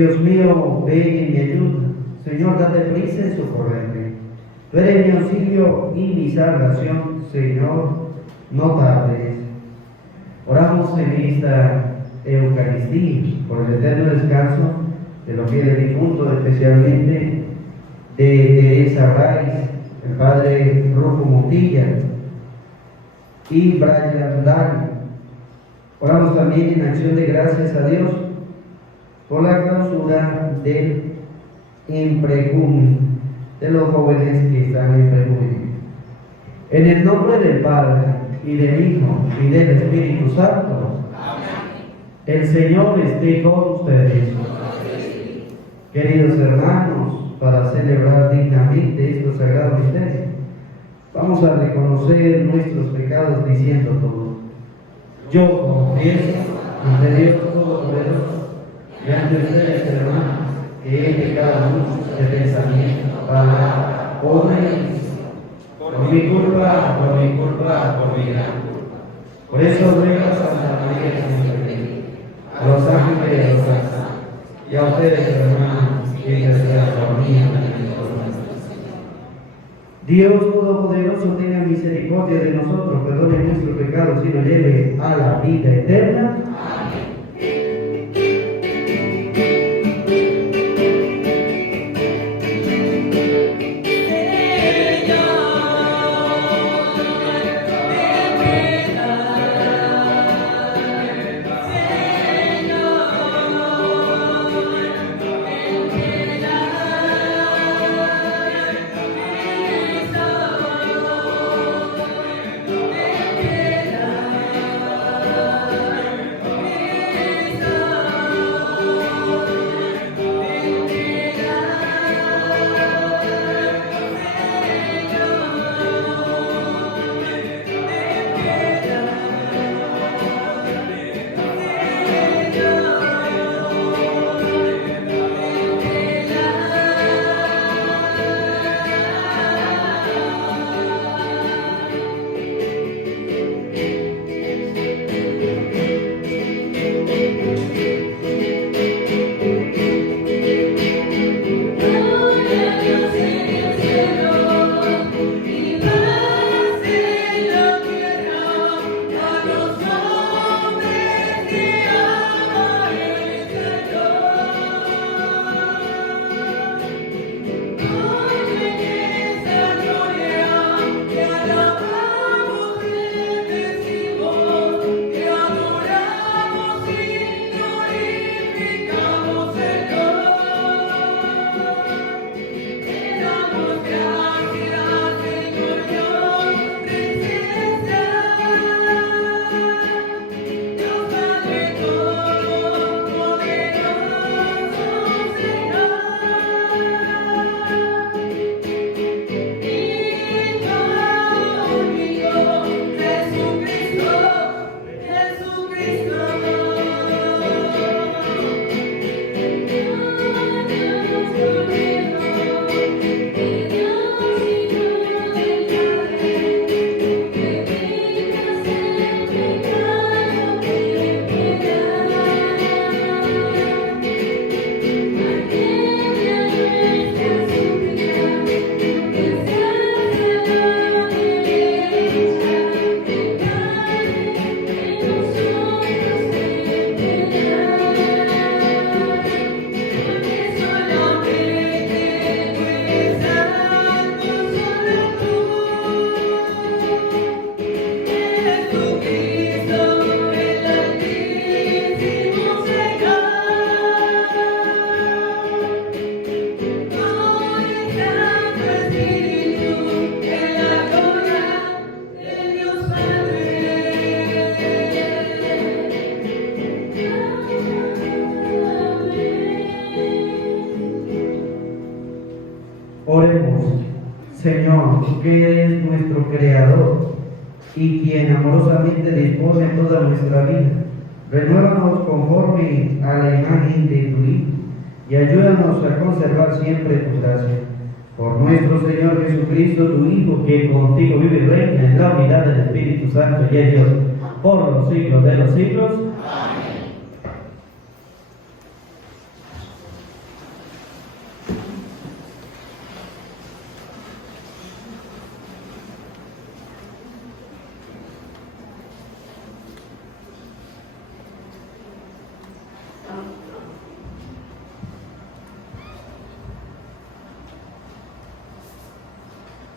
Dios mío, ven en mi ayuda. Señor, date prisa en socorrerme. Tú eres mi auxilio y mi salvación. Señor, no tardes. Oramos en esta Eucaristía por el eterno descanso de los fieles difuntos, especialmente de Teresa Raiz, el padre Rufo Montilla y Brian Dani. Oramos también en acción de gracias a Dios por la clausura del Imprecum, de los jóvenes que están en Precum. En el nombre del Padre, y del Hijo, y del Espíritu Santo. Amén. El Señor esté con ustedes. Queridos hermanos, para celebrar dignamente estos sagrados misterios, vamos a reconocer nuestros pecados diciendo todos: yo confieso ante Dios Todopoderoso y ante ustedes, hermanos, que he pecado mucho de pensamiento, palabra, obra y omisión, por mi culpa, por mi gran culpa. Por eso ruego a Santa María siempre, a los ángeles de los santos, y a ustedes, hermanos, que intercedan por mí ante Dios. Dios Todopoderoso tenga misericordia de nosotros, perdone nuestros pecados y nos lleve a la vida eterna. Amén. Oremos. Señor, tú que eres nuestro Creador y quien amorosamente dispone toda nuestra vida, renuévanos conforme a la imagen de tu Hijo y ayúdanos a conservar siempre tu gracia. Por nuestro Señor Jesucristo, tu Hijo, que contigo vive y reina en la unidad del Espíritu Santo y es Dios por los siglos de los siglos. Amén.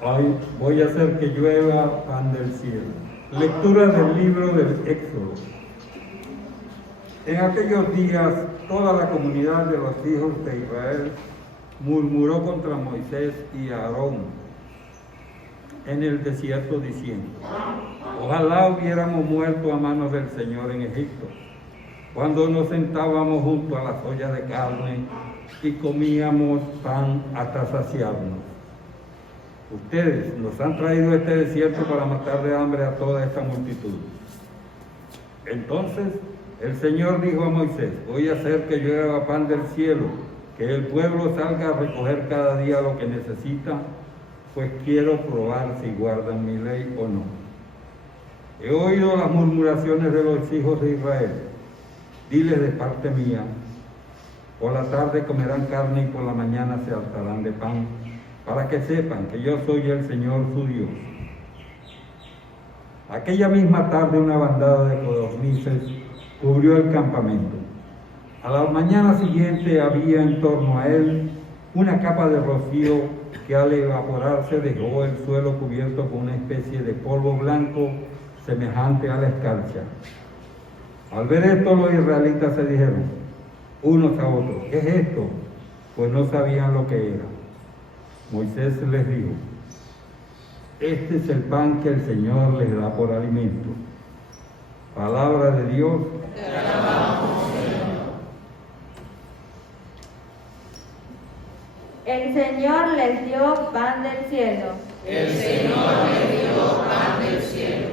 Hoy voy a hacer que llueva pan del cielo. Lectura del libro del Éxodo. En aquellos días, toda la comunidad de los hijos de Israel murmuró contra Moisés y Aarón en el desierto diciendo: ojalá hubiéramos muerto a manos del Señor en Egipto, cuando nos sentábamos junto a las ollas de carne y comíamos pan hasta saciarnos. Ustedes nos han traído a este desierto para matar de hambre a toda esta multitud. Entonces el Señor dijo a Moisés: voy a hacer que llueva pan del cielo, que el pueblo salga a recoger cada día lo que necesita, pues quiero probar si guardan mi ley o no. He oído las murmuraciones de los hijos de Israel. Diles de parte mía: por la tarde comerán carne y por la mañana se hartarán de pan, para que sepan que yo soy el Señor su Dios. Aquella misma tarde una bandada de codornices cubrió el campamento. A la mañana siguiente había en torno a él una capa de rocío que al evaporarse dejó el suelo cubierto con una especie de polvo blanco semejante a la escarcha. Al ver esto, los israelitas se dijeron unos a otros: ¿qué es esto? Pues no sabían lo que era. Moisés les dijo: este es el pan que el Señor les da por alimento. Palabra de Dios. Te alabamos, Señor. El Señor les dio pan del cielo. El Señor les dio pan del cielo.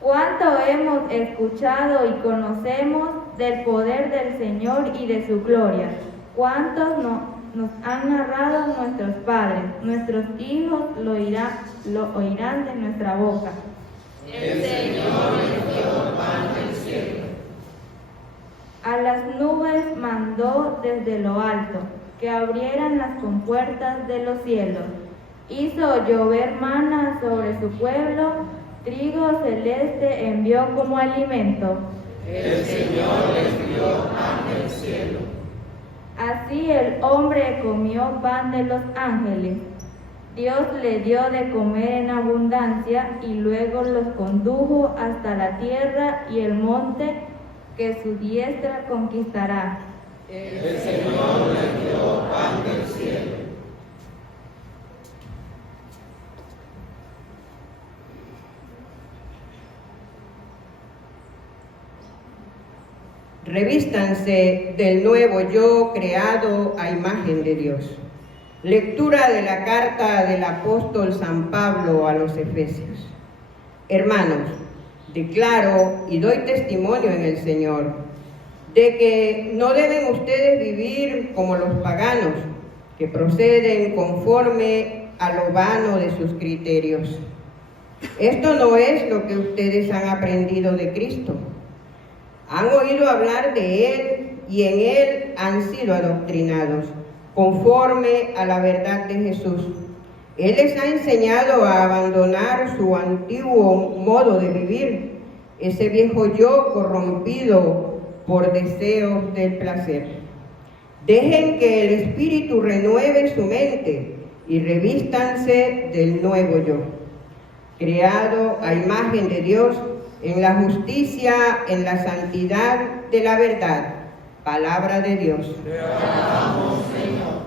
Cuánto hemos escuchado y conocemos del poder del Señor y de su gloria. Cuántos nos han narrado nuestros padres. Nuestros hijos lo oirán de nuestra boca. El Señor les dio pan del cielo. A las nubes mandó desde lo alto que abrieran las compuertas de los cielos. Hizo llover maná sobre su pueblo, trigo celeste envió como alimento. El Señor les dio pan del cielo. Así el hombre comió pan de los ángeles. Dios le dio de comer en abundancia y luego los condujo hasta la tierra y el monte que su diestra conquistará. El Señor les dio pan del cielo. Revístanse del nuevo yo creado a imagen de Dios. Lectura de la carta del apóstol San Pablo a los Efesios. Hermanos, declaro y doy testimonio en el Señor de que no deben ustedes vivir como los paganos, que proceden conforme a lo vano de sus criterios. Esto no es lo que ustedes han aprendido de Cristo. Han oído hablar de Él y en Él han sido adoctrinados, conforme a la verdad de Jesús. Él les ha enseñado a abandonar su antiguo modo de vivir, ese viejo yo corrompido por deseos del placer. Dejen que el Espíritu renueve su mente y revístanse del nuevo yo, creado a imagen de Dios, en la justicia, en la santidad de la verdad. Palabra de Dios. Te alabamos, Señor.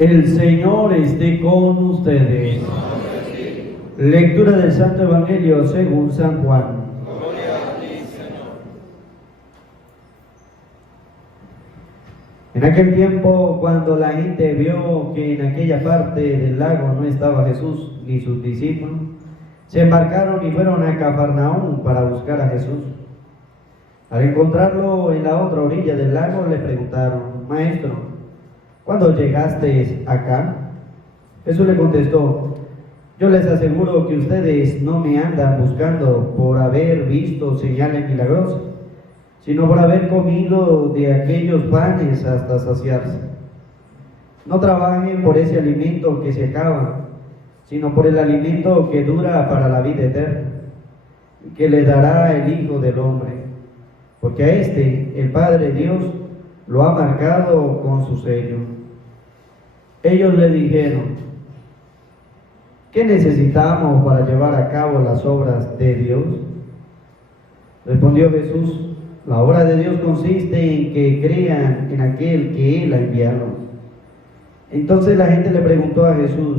El Señor esté con ustedes. Lectura del Santo Evangelio según San Juan. Gloria a ti, Señor. En aquel tiempo, cuando la gente vio que en aquella parte del lago no estaba Jesús ni sus discípulos, Se embarcaron y fueron a Cafarnaúm para buscar a Jesús. Al encontrarlo en la otra orilla del lago, le preguntaron: Maestro, ¿cuándo llegaste acá? Jesús le contestó: yo les aseguro que ustedes no me andan buscando por haber visto señales milagrosas, sino por haber comido de aquellos panes hasta saciarse. No trabajen por ese alimento que se acaba, sino por el alimento que dura para la vida eterna, que le dará el Hijo del Hombre, porque a este el Padre Dios lo ha marcado con su sello. Ellos le dijeron: ¿qué necesitamos para llevar a cabo las obras de Dios? Respondió Jesús: la obra de Dios consiste en que crean en aquel que Él ha enviado. Entonces la gente le preguntó a Jesús: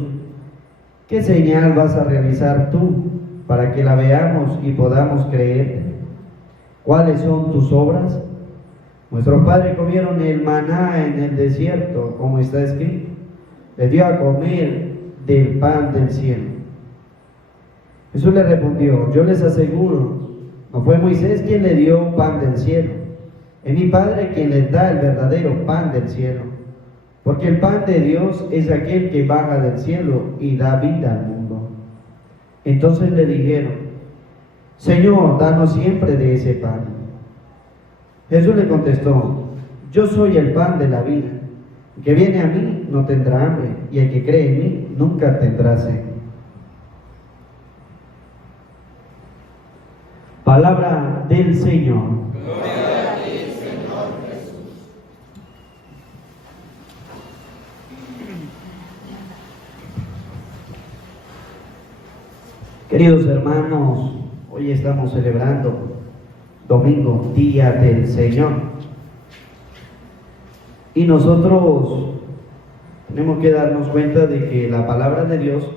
¿qué señal vas a realizar tú para que la veamos y podamos creer? ¿Cuáles son tus obras? Nuestros padres comieron el maná en el desierto, como está escrito: les dio a comer del pan del cielo. Jesús le respondió: yo les aseguro, no fue Moisés quien le dio pan del cielo, es mi Padre quien les da el verdadero pan del cielo. Porque el pan de Dios es aquel que baja del cielo y da vida al mundo. Entonces le dijeron: Señor, danos siempre de ese pan. Jesús le contestó: yo soy el pan de la vida. El que viene a mí no tendrá hambre, y el que cree en mí nunca tendrá sed. Palabra del Señor. Gloria a ti, Señor Jesús. Queridos hermanos, hoy estamos celebrando Domingo, Día del Señor. Y nosotros tenemos que darnos cuenta de que la palabra de Dios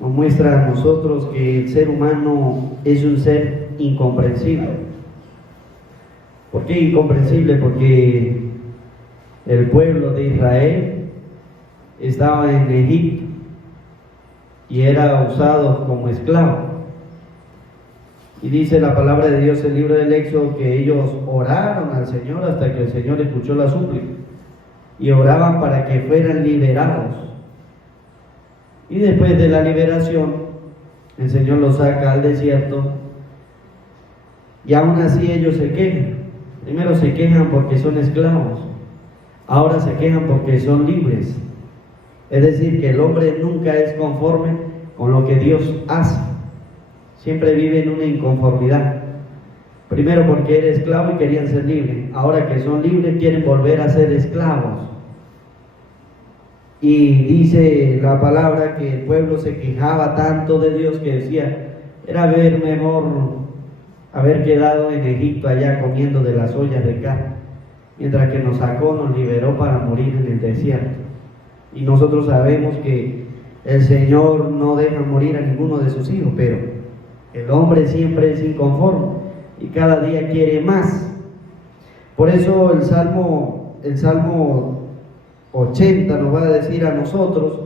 nos muestra a nosotros que el ser humano es un ser incomprensible. ¿Por qué incomprensible? Porque el pueblo de Israel estaba en Egipto y era usado como esclavo. Y dice la palabra de Dios en el libro del Éxodo que ellos oraron al Señor hasta que el Señor escuchó la súplica y oraban para que fueran liberados. Y después de la liberación, el Señor los saca al desierto y aún así ellos se quejan. Primero se quejan porque son esclavos, ahora se quejan porque son libres. Es decir, que el hombre nunca es conforme con lo que Dios hace. Siempre vive en una inconformidad. Primero porque era esclavo y querían ser libres. Ahora que son libres quieren volver a ser esclavos. Y dice la palabra que el pueblo se quejaba tanto de Dios que decía: era mejor haber quedado en Egipto allá comiendo de las ollas de carne, mientras que nos sacó, nos liberó para morir en el desierto. Y nosotros sabemos que el Señor no deja morir a ninguno de sus hijos, pero el hombre siempre es inconforme y cada día quiere más. Por eso el Salmo 80 nos va a decir a nosotros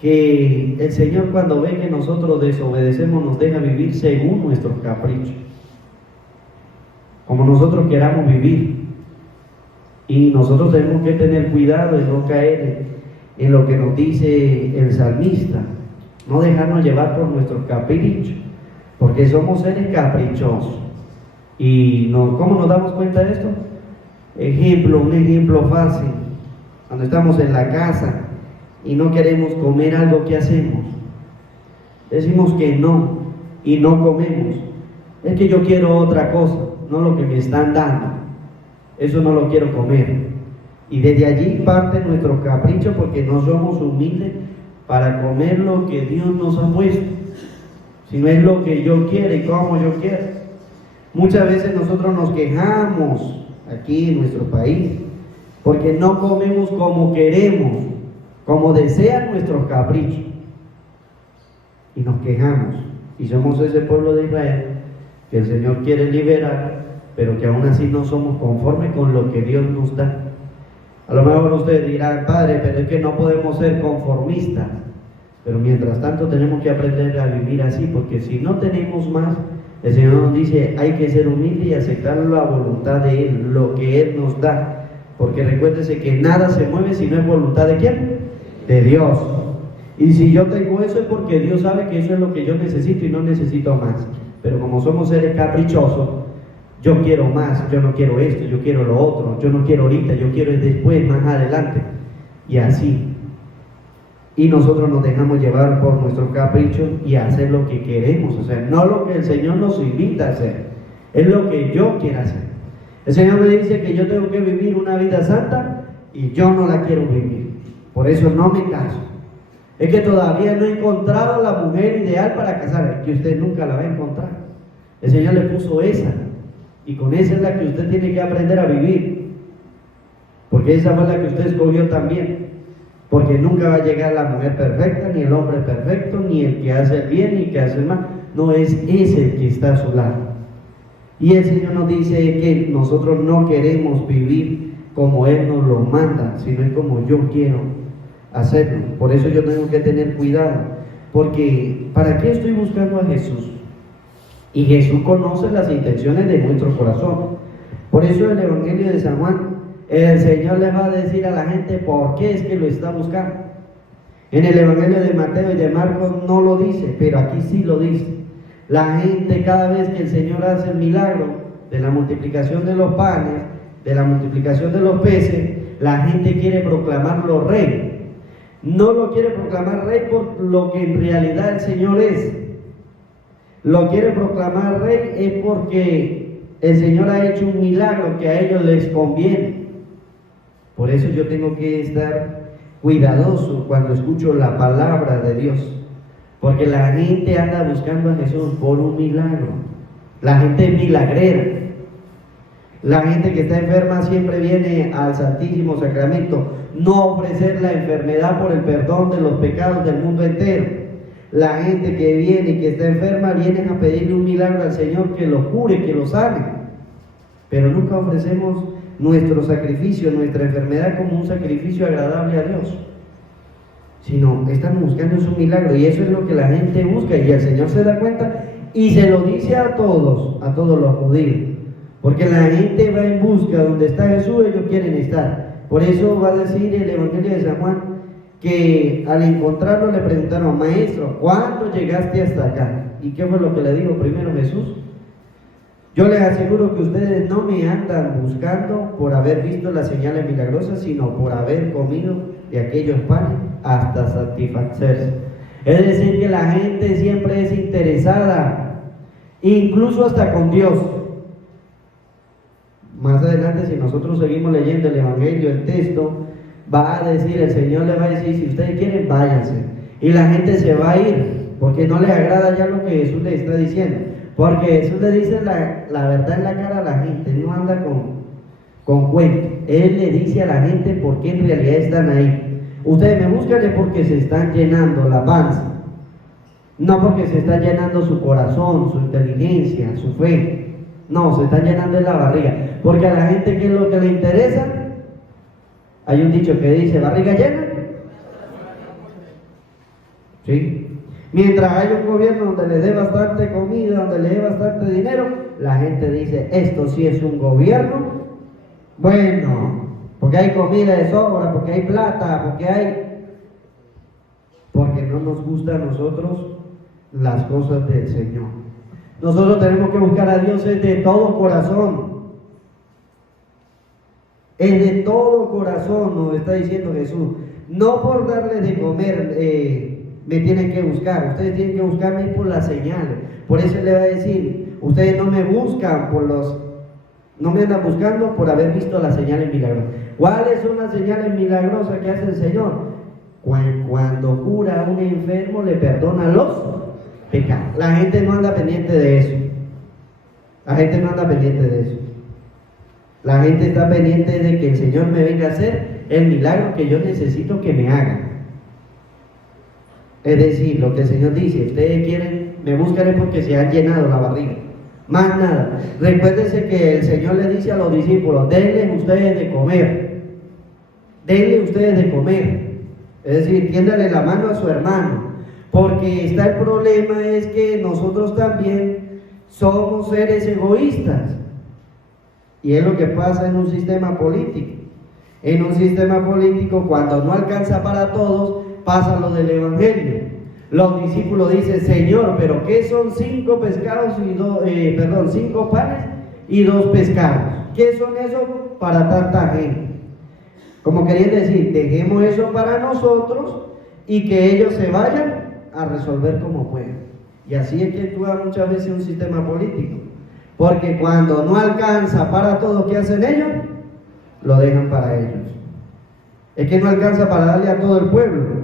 que el Señor, cuando ve que nosotros desobedecemos, nos deja vivir según nuestros caprichos, como nosotros queramos vivir. Y nosotros tenemos que tener cuidado de no caer en lo que nos dice el salmista, no dejarnos llevar por nuestros caprichos, porque somos seres caprichosos. Y no, ¿cómo nos damos cuenta de esto? Un ejemplo fácil. Cuando estamos en la casa y no queremos comer algo, ¿qué hacemos? Decimos que no y no comemos. Es que yo quiero otra cosa, no lo que me están dando. Eso no lo quiero comer. Y desde allí parte nuestro capricho, porque no somos humildes para comer lo que Dios nos ha puesto, sino es lo que yo quiero y como yo quiero. Muchas veces nosotros nos quejamos aquí en nuestro país porque no comemos como queremos, como desean nuestros caprichos, y nos quejamos. Y somos ese pueblo de Israel que el Señor quiere liberar, pero que aún así no somos conformes con lo que Dios nos da. A lo mejor ustedes dirán: Padre, pero es que no podemos ser conformistas. Pero mientras tanto tenemos que aprender a vivir así, porque si no tenemos más, el Señor nos dice, hay que ser humilde y aceptar la voluntad de Él, lo que Él nos da. Porque recuérdese que nada se mueve si no es voluntad de ¿quién? De Dios. Y si yo tengo eso es porque Dios sabe que eso es lo que yo necesito y no necesito más. Pero como somos seres caprichosos, yo quiero más, yo no quiero esto, yo quiero lo otro, yo no quiero ahorita, yo quiero después, más adelante. Y así. Y nosotros nos dejamos llevar por nuestros caprichos y hacer lo que queremos hacer, no lo que el Señor nos invita a hacer, es lo que yo quiero hacer. El Señor me dice que yo tengo que vivir una vida santa y yo no la quiero vivir, por eso no me caso. Es que todavía no he encontrado la mujer ideal para casar, que usted nunca la va a encontrar. El Señor le puso esa, y con esa es la que usted tiene que aprender a vivir, porque esa fue la que usted escogió también. Porque nunca va a llegar la mujer perfecta, ni el hombre perfecto, ni el que hace el bien, ni el que hace el mal. No, es ese el que está a su lado. Y el Señor nos dice que nosotros no queremos vivir como Él nos lo manda, sino es como yo quiero hacerlo. Por eso yo tengo que tener cuidado, porque ¿para qué estoy buscando a Jesús? Y Jesús conoce las intenciones de nuestro corazón. Por eso el Evangelio de San Juan, el Señor le va a decir a la gente por qué es que lo está buscando. En el Evangelio de Mateo y de Marcos no lo dice, pero aquí sí lo dice. La gente, cada vez que el Señor hace el milagro de la multiplicación de los panes, de la multiplicación de los peces, la gente quiere proclamarlo rey. No lo quiere proclamar rey por lo que en realidad el Señor es. Lo quiere proclamar rey es porque el Señor ha hecho un milagro que a ellos les conviene. Por eso yo tengo que estar cuidadoso cuando escucho la palabra de Dios, porque la gente anda buscando a Jesús por un milagro. La gente es milagrera. La gente que está enferma siempre viene al Santísimo Sacramento, no ofrecer la enfermedad por el perdón de los pecados del mundo entero. La gente que viene y que está enferma viene a pedirle un milagro al Señor que lo cure, que lo sane, pero nunca ofrecemos nuestro sacrificio, nuestra enfermedad como un sacrificio agradable a Dios, sino estamos buscando un milagro, y eso es lo que la gente busca, y el Señor se da cuenta y se lo dice a todos los judíos, porque la gente va en busca donde está Jesús, ellos quieren estar. Por eso va a decir el Evangelio de San Juan que al encontrarlo le preguntaron: maestro, ¿cuándo llegaste hasta acá? ¿Y qué fue lo que le dijo primero Jesús? Yo les aseguro que ustedes no me andan buscando por haber visto las señales milagrosas, sino por haber comido de aquellos panes hasta satisfacerse. Es decir, que la gente siempre es interesada, incluso hasta con Dios. Más adelante, si nosotros seguimos leyendo el Evangelio, el texto, va a decir, el Señor le va a decir: si ustedes quieren, váyanse. Y la gente se va a ir, porque no les agrada ya lo que Jesús les está diciendo. Porque Jesús le dice la verdad en la cara a la gente, no anda con cuentos. Él le dice a la gente por qué en realidad están ahí. Ustedes me buscan es porque se están llenando la panza, no porque se está llenando su corazón, su inteligencia, su fe. No, se están llenando en la barriga. Porque a la gente, ¿qué es lo que le interesa? Hay un dicho que dice: barriga llena. ¿Sí? Mientras hay un gobierno donde le dé bastante comida, donde le dé bastante dinero, la gente dice: esto sí es un gobierno bueno, porque hay comida de sobra, porque hay plata, porque no nos gusta a nosotros las cosas del Señor. Nosotros tenemos que buscar a Dios de todo corazón. Es de todo corazón, nos está diciendo Jesús. No por darle de comer me tienen que buscar. Ustedes tienen que buscarme por las señales. Por eso le va a decir: ustedes no me buscan no me andan buscando por haber visto las señales milagrosas. ¿Cuáles son las señales milagrosas que hace el Señor? Cuando cura a un enfermo, le perdona los pecados. La gente no anda pendiente de eso. La gente no anda pendiente de eso. La gente está pendiente de que el Señor me venga a hacer el milagro que yo necesito que me haga. Es decir, lo que el Señor dice: ustedes quieren, me buscan porque se han llenado la barriga. Más nada. Recuérdense que el Señor le dice a los discípulos: denle ustedes de comer. Denle ustedes de comer. Es decir, tiéndale la mano a su hermano. Porque está el problema es que nosotros también somos seres egoístas. Y es lo que pasa en un sistema político. En un sistema político, cuando no alcanza para todos, pasa lo del evangelio. Los discípulos dicen: Señor, ¿pero qué son 5 pescados y 5 panes y 2 pescados? ¿Qué son eso para tanta gente? Como querían decir, dejemos eso para nosotros y que ellos se vayan a resolver como puedan. Y así es que actúa muchas veces un sistema político. Porque cuando no alcanza para todo, ¿qué hacen ellos? Lo dejan para ellos. Es que no alcanza para darle a todo el pueblo.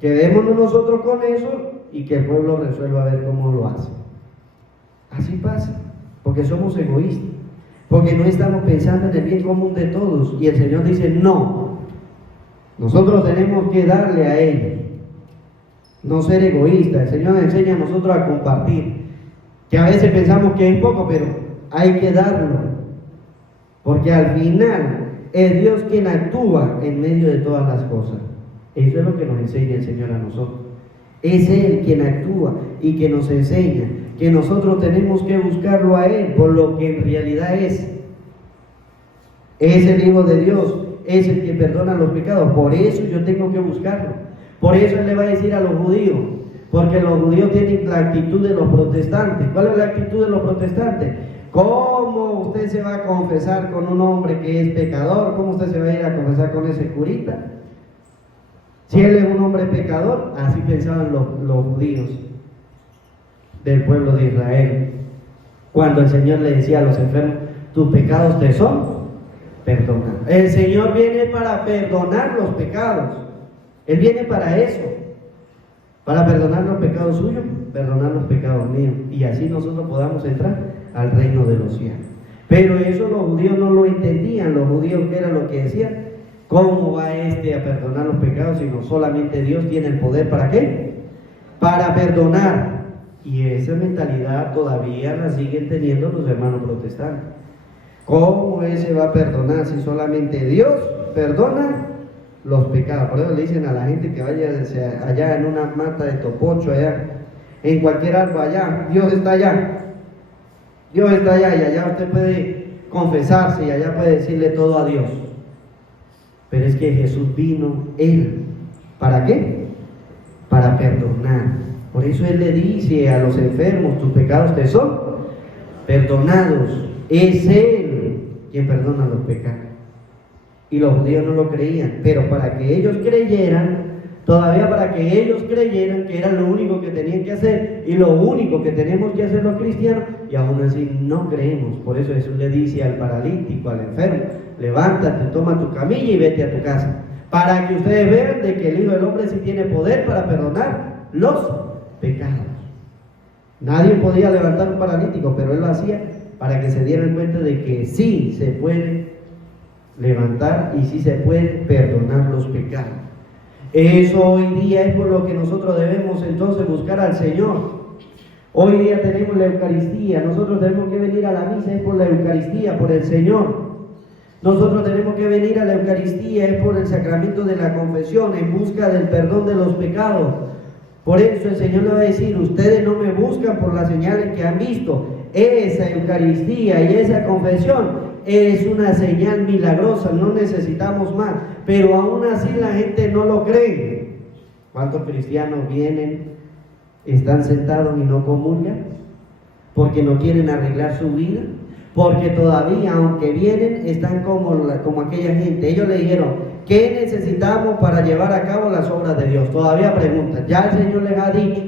Quedémonos nosotros con eso y que el pueblo resuelva a ver cómo lo hace. Así pasa, porque somos egoístas, porque no estamos pensando en el bien común de todos. Y el Señor dice: no, nosotros tenemos que darle a ellos, no ser egoístas. El Señor nos enseña a nosotros a compartir, que a veces pensamos que es poco, pero hay que darlo, porque al final es Dios quien actúa en medio de todas las cosas. Eso es lo que nos enseña el Señor a nosotros. Es Él quien actúa y que nos enseña que nosotros tenemos que buscarlo a Él por lo que en realidad es. Es el Hijo de Dios, es el que perdona los pecados. Por eso yo tengo que buscarlo. Por eso Él le va a decir a los judíos, porque los judíos tienen la actitud de los protestantes. ¿Cuál es la actitud de los protestantes? ¿Cómo usted se va a confesar con un hombre que es pecador? ¿Cómo usted se va a ir a confesar con ese curita? Si él es un hombre pecador. Así pensaban los judíos del pueblo de Israel. Cuando el Señor le decía a los enfermos: tus pecados te son perdonados. El Señor viene para perdonar los pecados. Él viene para eso, para perdonar los pecados suyos, perdonar los pecados míos, y así nosotros podamos entrar al reino de los cielos. Pero eso los judíos no lo entendían. Los judíos, ¿qué era lo que decían? ¿Cómo va a perdonar los pecados si no solamente Dios tiene el poder? ¿Para qué? Para perdonar. Y esa mentalidad todavía la siguen teniendo los hermanos protestantes. ¿Cómo ese va a perdonar si solamente Dios perdona los pecados? Por eso le dicen a la gente que vaya allá en una mata de topocho, allá, en cualquier árbol allá, Dios está allá. Dios está allá, y allá usted puede confesarse y allá puede decirle todo a Dios. Pero es que Jesús vino, Él, ¿para qué? Para perdonar. Por eso Él le dice a los enfermos: tus pecados te son perdonados. Es Él quien perdona los pecados. Y los judíos no lo creían, pero para que ellos creyeran, todavía para que ellos creyeran que era lo único que tenían que hacer y lo único que tenemos que hacer los cristianos, y aún así no creemos. Por eso Jesús le dice al paralítico, al enfermo: levántate, toma tu camilla y vete a tu casa, para que ustedes vean de que el Hijo del Hombre sí tiene poder para perdonar los pecados. Nadie podía levantar un paralítico, pero Él lo hacía para que se dieran cuenta de que sí se puede levantar y sí se puede perdonar los pecados. Eso hoy día es por lo que nosotros debemos entonces buscar al Señor. Hoy día tenemos la Eucaristía, nosotros tenemos que venir a la misa, es por la Eucaristía, por el Señor. Nosotros tenemos que venir a la Eucaristía, es por el sacramento de la confesión, en busca del perdón de los pecados. Por eso el Señor le va a decir: ustedes no me buscan por las señales que han visto. Esa Eucaristía y esa confesión es una señal milagrosa, no necesitamos más. Pero aún así la gente no lo cree. ¿Cuántos cristianos vienen, están sentados y no comulgan? Porque no quieren arreglar su vida. Porque todavía, aunque vienen, están como aquella gente. Ellos le dijeron: ¿qué necesitamos para llevar a cabo las obras de Dios? Todavía preguntan. Ya el Señor les ha dicho.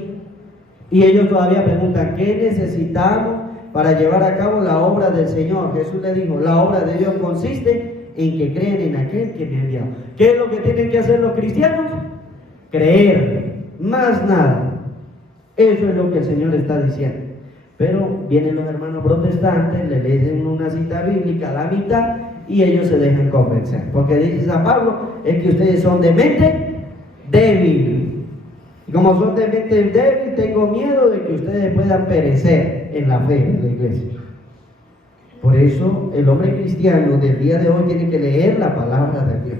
Y ellos todavía preguntan: ¿qué necesitamos para llevar a cabo la obra del Señor? Jesús le dijo: la obra de Dios consiste en que creen en aquel que me ha enviado. ¿Qué es lo que tienen que hacer los cristianos? Creer, más nada. Eso es lo que el Señor está diciendo. Pero vienen los hermanos protestantes, le leen una cita bíblica a la mitad y ellos se dejan convencer. Porque dice San Pablo: es que ustedes son de mente débil. Y como son de mente débil, tengo miedo de que ustedes puedan perecer en la fe de la iglesia. Por eso el hombre cristiano del día de hoy tiene que leer la palabra de Dios.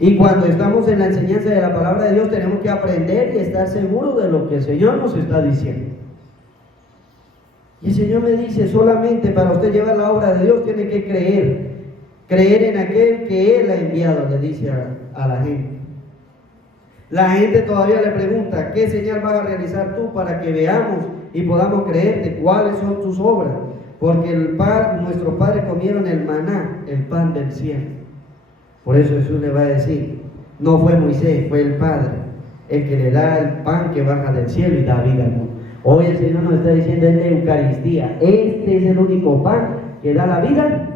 Y cuando estamos en la enseñanza de la palabra de Dios, tenemos que aprender y estar seguros de lo que el Señor nos está diciendo. Y el Señor me dice, solamente para usted llevar la obra de Dios tiene que creer en aquel que Él ha enviado, le dice a la gente. La gente todavía le pregunta, ¿qué señal vas a realizar tú para que veamos y podamos creerte? ¿Cuáles son tus obras? Porque nuestros padres comieron el maná, el pan del cielo. Por eso Jesús le va a decir, no fue Moisés, fue el Padre, el que le da el pan que baja del cielo y da vida al mundo. Hoy el Señor nos está diciendo en la Eucaristía, este es el único pan que da la vida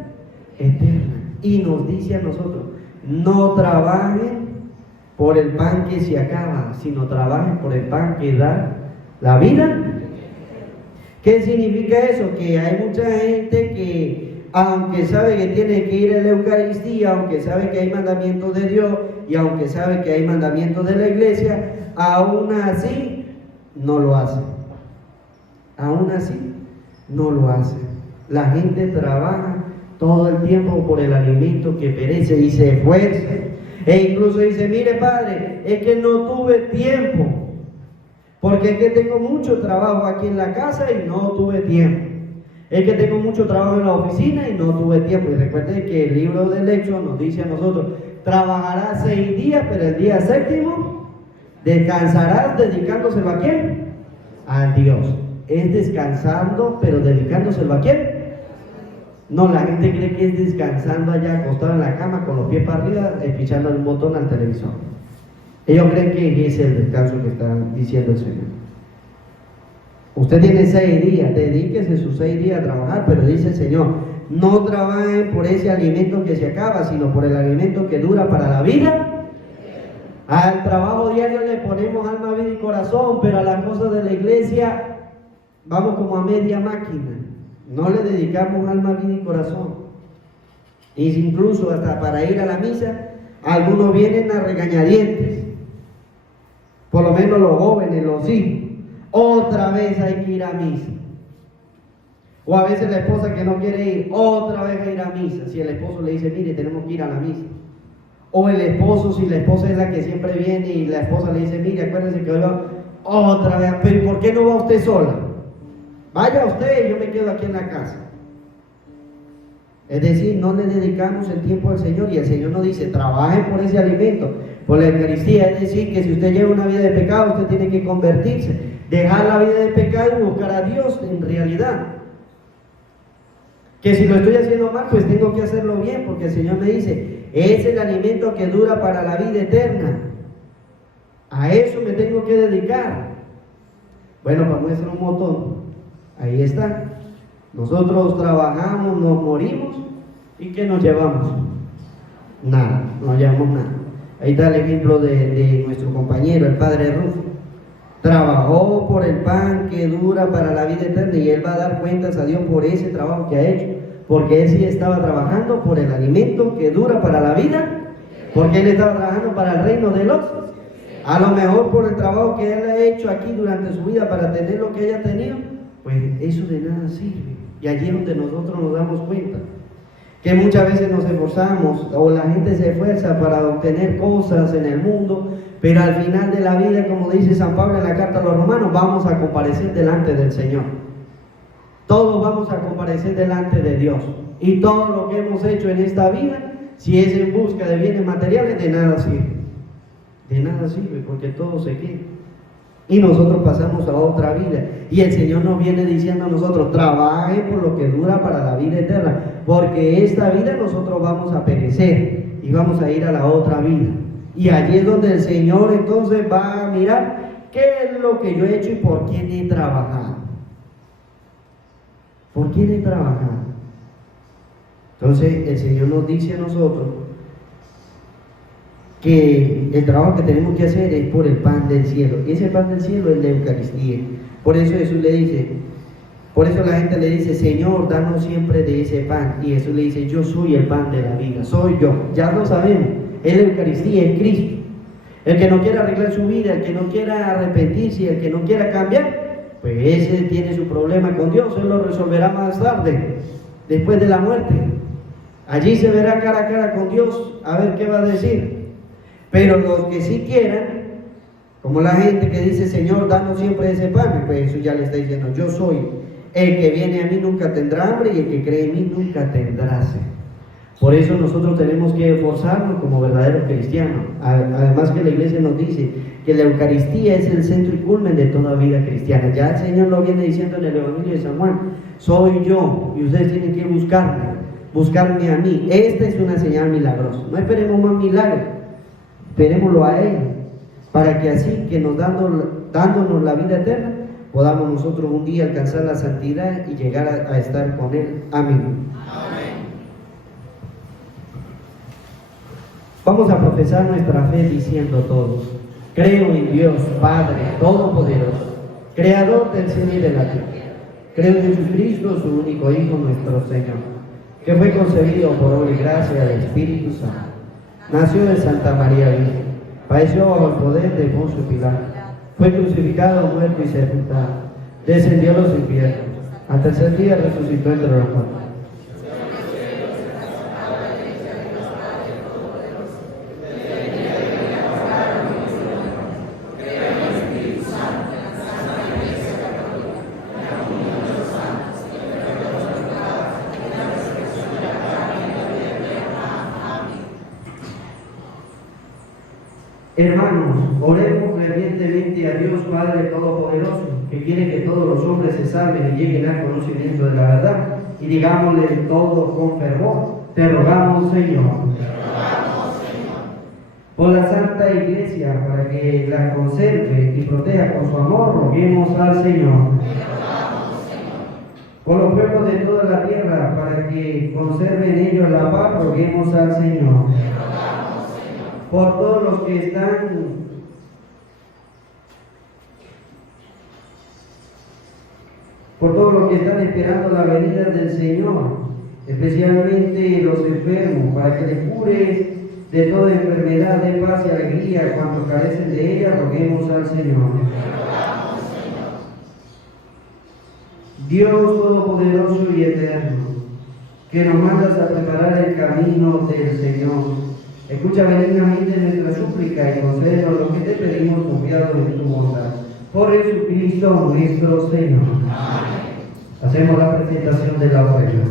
eterna. Y nos dice a nosotros, no trabajen por el pan que se acaba, sino trabajen por el pan que da la vida. ¿Qué significa eso? Que hay mucha gente que, aunque sabe que tiene que ir a la Eucaristía, aunque sabe que hay mandamientos de Dios y aunque sabe que hay mandamientos de la iglesia, aún así no lo hace. Aún así no lo hace. La gente trabaja todo el tiempo por el alimento que perece y se esfuerza. E incluso dice, mire padre, es que no tuve tiempo, porque es que tengo mucho trabajo aquí en la casa y no tuve tiempo. Es que tengo mucho trabajo en la oficina y no tuve tiempo. Y recuerden que el libro del Éxodo nos dice a nosotros, trabajarás 6 días, pero el día 7º descansarás dedicándoselo a ¿quién? A Dios. Es descansando, pero dedicándoselo a ¿quién? No, la gente cree que es descansando allá, acostado en la cama, con los pies para arriba, pichando el botón al televisor. Ellos creen que ese es el descanso que está diciendo el Señor. Usted tiene 6 días, dedíquese sus 6 días a trabajar, pero dice el Señor, no trabajen por ese alimento que se acaba, sino por el alimento que dura para la vida. Al trabajo diario le ponemos alma, vida y corazón, pero a las cosas de la iglesia vamos como a media máquina. No le dedicamos alma, vida y corazón. Y incluso hasta para ir a la misa, algunos vienen a regañadientes. Por lo menos los jóvenes, los hijos. Otra vez hay que ir a misa. O a veces la esposa que no quiere ir, otra vez a ir a misa. Si el esposo le dice, mire, tenemos que ir a la misa. O el esposo, si la esposa es la que siempre viene y la esposa le dice, mire, acuérdese que hoy va otra vez. Pero ¿por qué no va usted sola? Vaya usted y yo me quedo aquí en la casa. Es decir, no le dedicamos el tiempo al Señor y el Señor nos dice, trabaje por ese alimento, por la Eucaristía. Es decir, que si usted lleva una vida de pecado, usted tiene que convertirse, dejar la vida de pecado y buscar a Dios en realidad. Que si lo estoy haciendo mal, pues tengo que hacerlo bien, porque el Señor me dice, es el alimento que dura para la vida eterna. A eso me tengo que dedicar. Bueno, para muestra un montón. Ahí está. Nosotros trabajamos, nos morimos y ¿qué nos llevamos? Nada, no llevamos nada. Ahí está el ejemplo de nuestro compañero, el padre Rufo. Trabajó por el pan que dura para la vida eterna y él va a dar cuentas a Dios por ese trabajo que ha hecho, porque él sí estaba trabajando por el alimento que dura para la vida, porque él estaba trabajando para el reino de los. A lo mejor por el trabajo que él ha hecho aquí durante su vida para tener lo que haya tenido, pues eso de nada sirve. Y allí es donde nosotros nos damos cuenta que muchas veces nos esforzamos o la gente se esfuerza para obtener cosas en el mundo, pero al final de la vida, como dice San Pablo en la carta a los romanos, vamos a comparecer delante del Señor. Todos vamos a comparecer delante de Dios. Y todo lo que hemos hecho en esta vida, si es en busca de bienes materiales, de nada sirve. De nada sirve, porque todo se queda. Y nosotros pasamos a otra vida. Y el Señor nos viene diciendo a nosotros, trabajen por lo que dura para la vida eterna, porque esta vida nosotros vamos a perecer y vamos a ir a la otra vida. Y allí es donde el Señor entonces va a mirar qué es lo que yo he hecho y por quién he trabajado. ¿Por quién he trabajado? Entonces el Señor nos dice a nosotros que el trabajo que tenemos que hacer es por el pan del cielo. Y ese pan del cielo es la Eucaristía. Por eso Jesús le dice, por eso la gente le dice, Señor, danos siempre de ese pan. Y Jesús le dice, yo soy el pan de la vida, soy yo. Ya lo sabemos, es la Eucaristía, es Cristo. El que no quiera arreglar su vida, el que no quiera arrepentirse, el que no quiera cambiar, pues ese tiene su problema con Dios. Él lo resolverá más tarde, después de la muerte. Allí se verá cara a cara con Dios, a ver qué va a decir. Pero los que sí quieran, como la gente que dice, Señor, danos siempre ese pan, pues eso ya le está diciendo, yo soy el que viene a mí nunca tendrá hambre y el que cree en mí nunca tendrá sed. Por eso nosotros tenemos que esforzarnos como verdaderos cristianos. Además que la iglesia nos dice que la Eucaristía es el centro y culmen de toda vida cristiana. Ya el Señor lo viene diciendo en el Evangelio de San Juan, soy yo y ustedes tienen que buscarme a mí. Esta es una señal milagrosa. No esperemos más milagros, esperémoslo a Él, para que así que nos dándonos la vida eterna, podamos nosotros un día alcanzar la santidad y llegar a estar con Él. Amén. Vamos a profesar nuestra fe diciendo todos, creo en Dios Padre Todopoderoso, Creador del cielo y de la tierra. Creo en Jesucristo, su único Hijo, nuestro Señor, que fue concebido por obra y gracia del Espíritu Santo. Nació de Santa María Virgen, padeció bajo el poder de Poncio Pilato, fue crucificado, muerto y sepultado, descendió a los infiernos, al tercer día resucitó entre los muertos. Hermanos, oremos fervientemente a Dios Padre Todopoderoso, que quiere que todos los hombres se salven y lleguen al conocimiento de la verdad, y digámosle todo con fervor, te rogamos, Señor. Por la Santa Iglesia, para que la conserve y proteja con su amor, roguemos al Señor. Por los pueblos de toda la tierra, para que conserve en ellos la paz, roguemos al Señor. Por todos los que están esperando la venida del Señor, especialmente los enfermos, para que les cures de toda enfermedad, de paz y alegría, cuando carecen de ella, roguemos al Señor. Dios Todopoderoso y Eterno, que nos mandas a preparar el camino del Señor, escucha benignamente nuestra súplica y concédenos lo que te pedimos confiado en tu bondad. Por Jesucristo nuestro Señor. Amén. Hacemos la presentación de la ofrenda.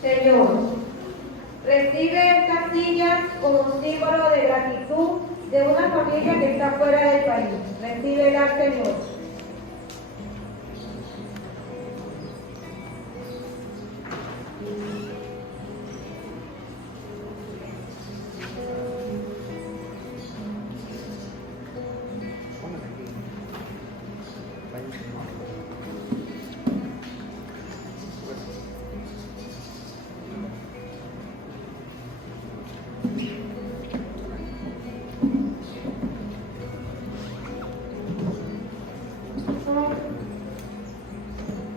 Señor, recibe estas sillas como símbolo de gratitud de una familia que está fuera del país. Recíbela, Señor.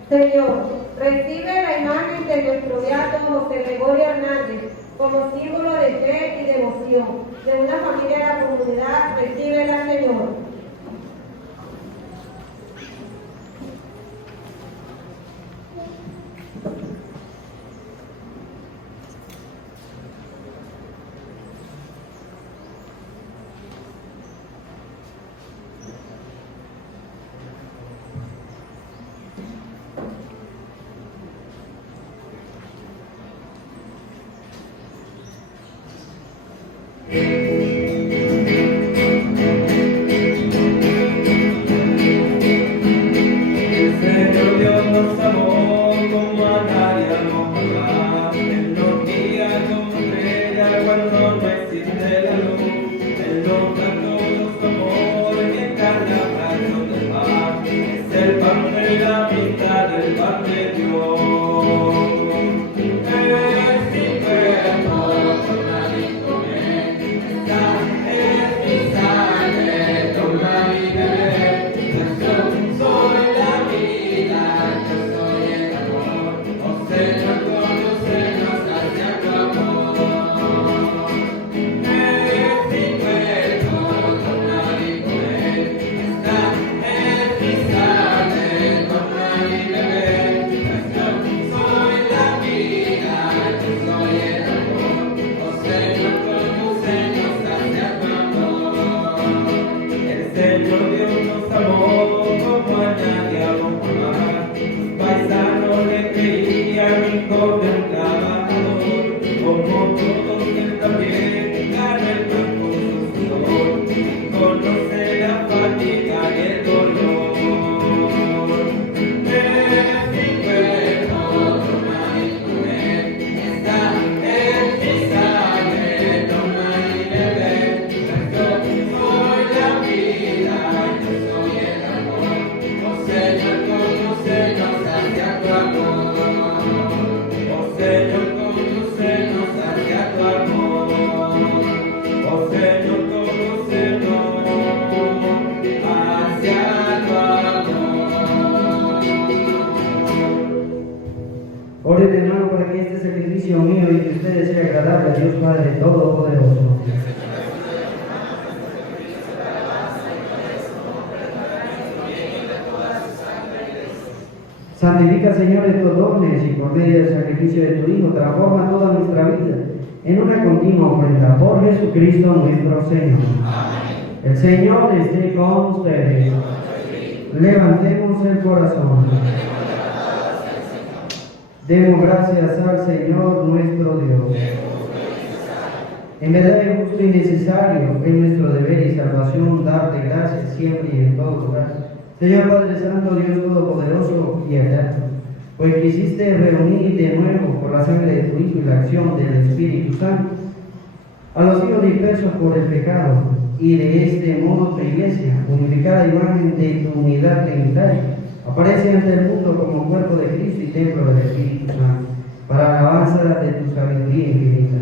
Señor, recibe la imagen de nuestro beato José Gregorio Hernández como símbolo de fe y devoción de una familia de la comunidad. Recíbela, Señor. y que ustedes sea agradable a Dios Padre Todopoderoso. Santifica, Señor, estos dones y por medio del sacrificio de tu Hijo, transforma toda nuestra vida en una continua ofrenda por Jesucristo nuestro Señor. Amén. El Señor esté con ustedes. Levantemos el corazón. Demos gracias al Señor nuestro Dios. En verdad es justo y necesario, es nuestro deber y salvación darte gracias siempre y en todo lugar. Señor Padre Santo, Dios Todopoderoso y eterno, pues quisiste reunir de nuevo por la sangre de tu Hijo y la acción del Espíritu Santo a los hijos dispersos por el pecado, y de este modo tu iglesia, unificada imagen de tu unidad trinitaria, aparece ante el mundo como cuerpo de Cristo y templo del Espíritu Santo, para alabanza de tu sabiduría infinita.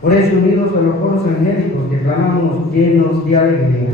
Por eso, unidos a los coros angélicos, declamamos llenos de alegría.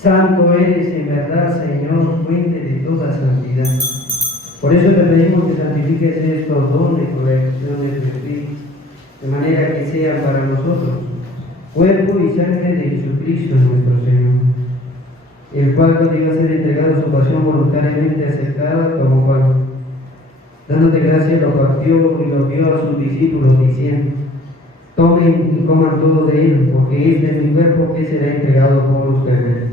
Santo eres en verdad, Señor, fuente de toda santidad. Por eso te pedimos que santifiques estos dones por la ejecución de tu Espíritu, de manera que sean para nosotros cuerpo y sangre de Jesucristo nuestro Señor, el cual cuando iba a ser entregado a su pasión voluntariamente aceptada, tomó pan, dándote gracias, lo partió y lo dio a sus discípulos, diciendo: tomen y coman todo de él, porque este es mi cuerpo que será entregado por ustedes.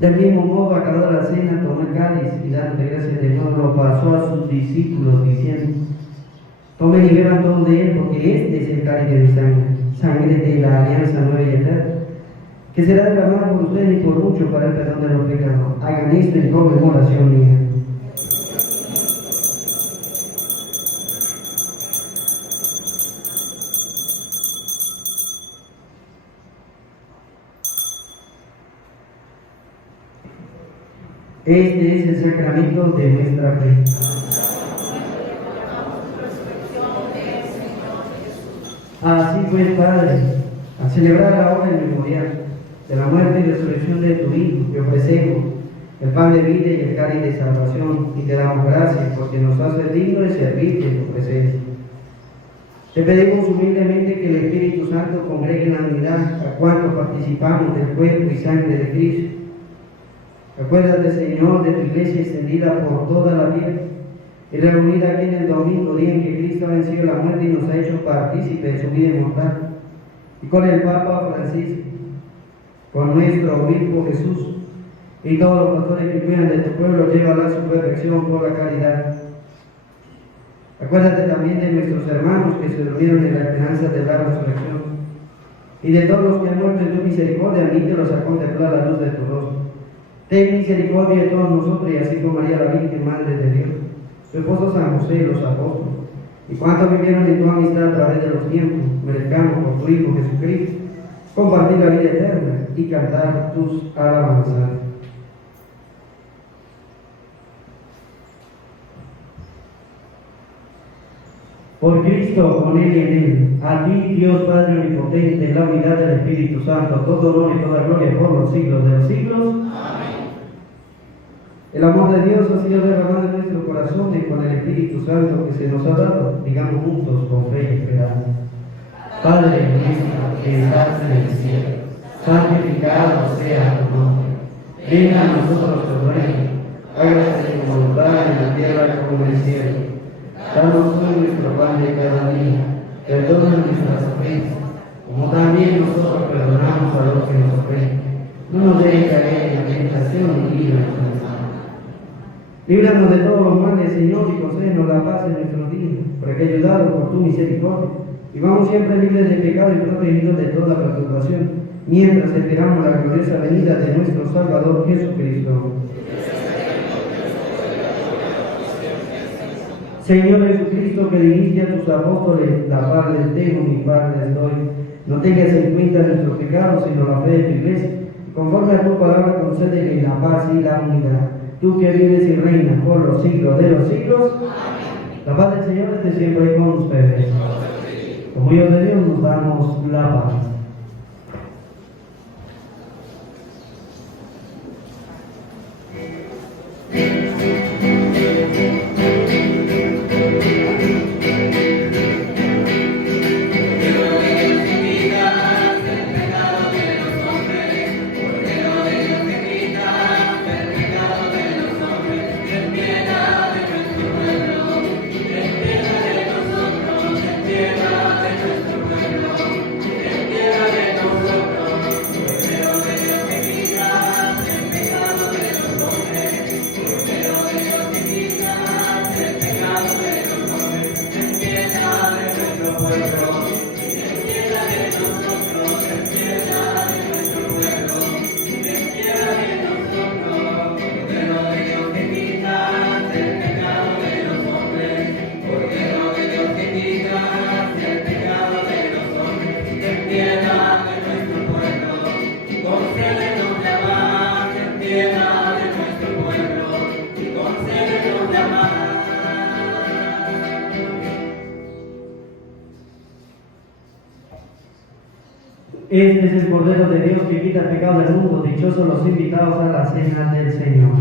Del mismo modo, acabada la cena, tomó el cáliz y dándote gracias de nuevo lo pasó a sus discípulos, diciendo: tomen y beban todo de él, porque este es el cáliz de mi sangre, sangre de la alianza nueva y eterna, que será derramada por ustedes y por muchos para el perdón de los pecados. Hagan esto en conmemoración mía. Este es el sacramento de nuestra fe. Así pues, Padre, Al celebrar ahora el memorial de la muerte y resurrección de tu Hijo, te ofrecemos el pan de vida y el cáliz de salvación, y te damos gracias porque nos haces digno de servirte en tu presencia. Te pedimos humildemente que el Espíritu Santo congregue en la unidad a cuantos participamos del cuerpo y sangre de Cristo. Acuérdate, Señor, de tu iglesia extendida por toda la tierra y reunida aquí en el domingo, día en que Cristo ha vencido la muerte y nos ha hecho partícipes de su vida inmortal. Y con el Papa Francisco, con nuestro obispo Jesús y todos los pastores que cuidan de tu pueblo, llévala a su perfección por la caridad. Acuérdate también de nuestros hermanos que se durmieron en la esperanza de la resurrección, y de todos los que han muerto en tu misericordia, admítelos a contemplar la luz de tu rostro. Ten misericordia de todos nosotros, y así como María la Virgen, Madre de Dios, su esposo San José y los apóstoles, y cuantos vivieron en tu amistad a través de los tiempos, merezcamos por tu Hijo Jesucristo compartir la vida eterna y cantar tus alabanzas. Por Cristo, con Él y en Él, a ti, Dios Padre Omnipotente, en la unidad del Espíritu Santo, todo honor y toda gloria por los siglos de los siglos. Amén. El amor de Dios ha sido derramado en nuestro corazón y con el Espíritu Santo que se nos ha dado, digamos juntos con fe y esperanza. Padre nuestro que estás en el cielo, santificado sea tu nombre. Venga a nosotros tu reino, hágase tu voluntad en la tierra como en el cielo. Danos hoy nuestro pan de cada día, perdona nuestras ofensas, como también nosotros perdonamos a los que nos ofenden. No nos dejes caer en la tentación y líbranos del mal. Líbranos de todos los males, Señor, y concédenos la paz en nuestros días, para que, ayudados por tu misericordia, vivamos siempre libres de pecado y protegidos de toda perturbación, mientras esperamos la gloriosa venida de nuestro Salvador Jesucristo. Señor Jesucristo, que dijiste a tus apóstoles, la paz les dejo, mi paz les doy. No tengas en cuenta nuestros pecados, sino la fe de tu iglesia. Conforme a tu palabra, concédele la paz y la unidad. Tú que vives y reinas por los siglos de los siglos. Amén. La paz del Señor esté siempre con ustedes. Como hijos de Dios nos damos la paz. Este es el Cordero de Dios que quita el pecado del mundo. Dichosos los invitados a la cena del Señor.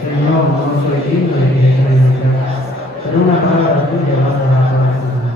Señor, no soy digno de que entres en mi casa, pero una palabra tuya basta para sanar.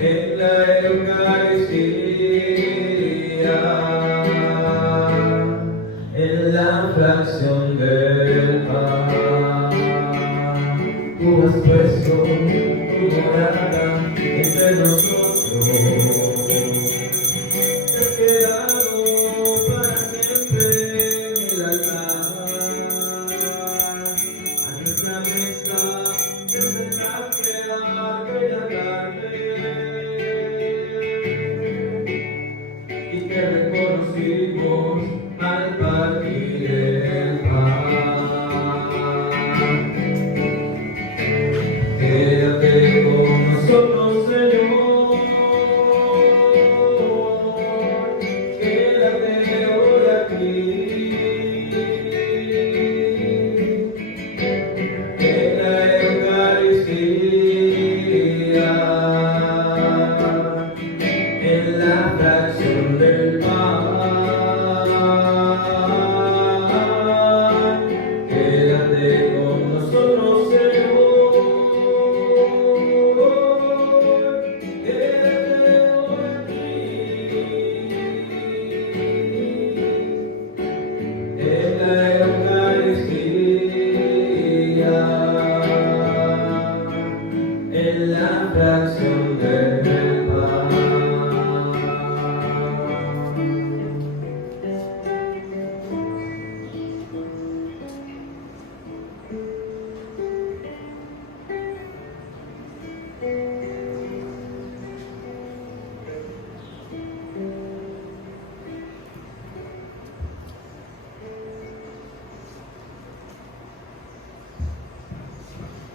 En la Eucaristía, en la fracción del pan, tú has puesto tu morada entre nosotros, te has quedado para siempre en el altar, a nuestra vez.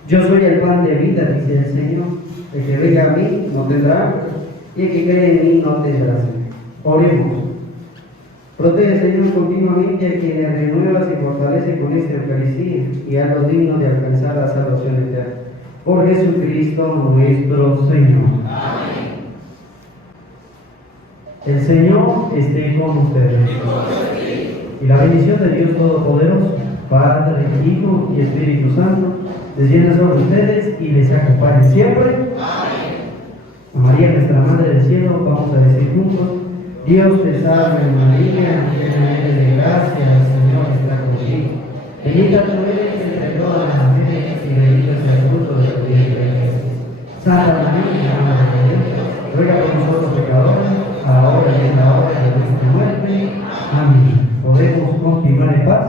Yo soy el pan de vida, dice el Señor. El que venga a mí no tendrá hambre, y el que cree en mí no tendrá sed. Oremos. Protege, Señor, continuamente a quienes renuevas y fortalece con esta Eucaristía y a los dignos de alcanzar la salvación eterna. Por Jesucristo nuestro Señor. Amén. El Señor esté con ustedes. Y la bendición de Dios Todopoderoso, Padre, Hijo y Espíritu Santo, descienda sobre ustedes y les acompañe siempre. Amén. A María, nuestra Madre del Cielo, vamos a decir juntos: Dios te salve María, llena eres de gracia, el Señor está contigo. Bendita tú eres entre todas las mujeres y bendito es el fruto de tu vientre, Jesús. Santa María, Madre de Dios, ruega por nosotros pecadores, ahora y en la hora de nuestra muerte. Amén. ¿Podemos continuar en paz?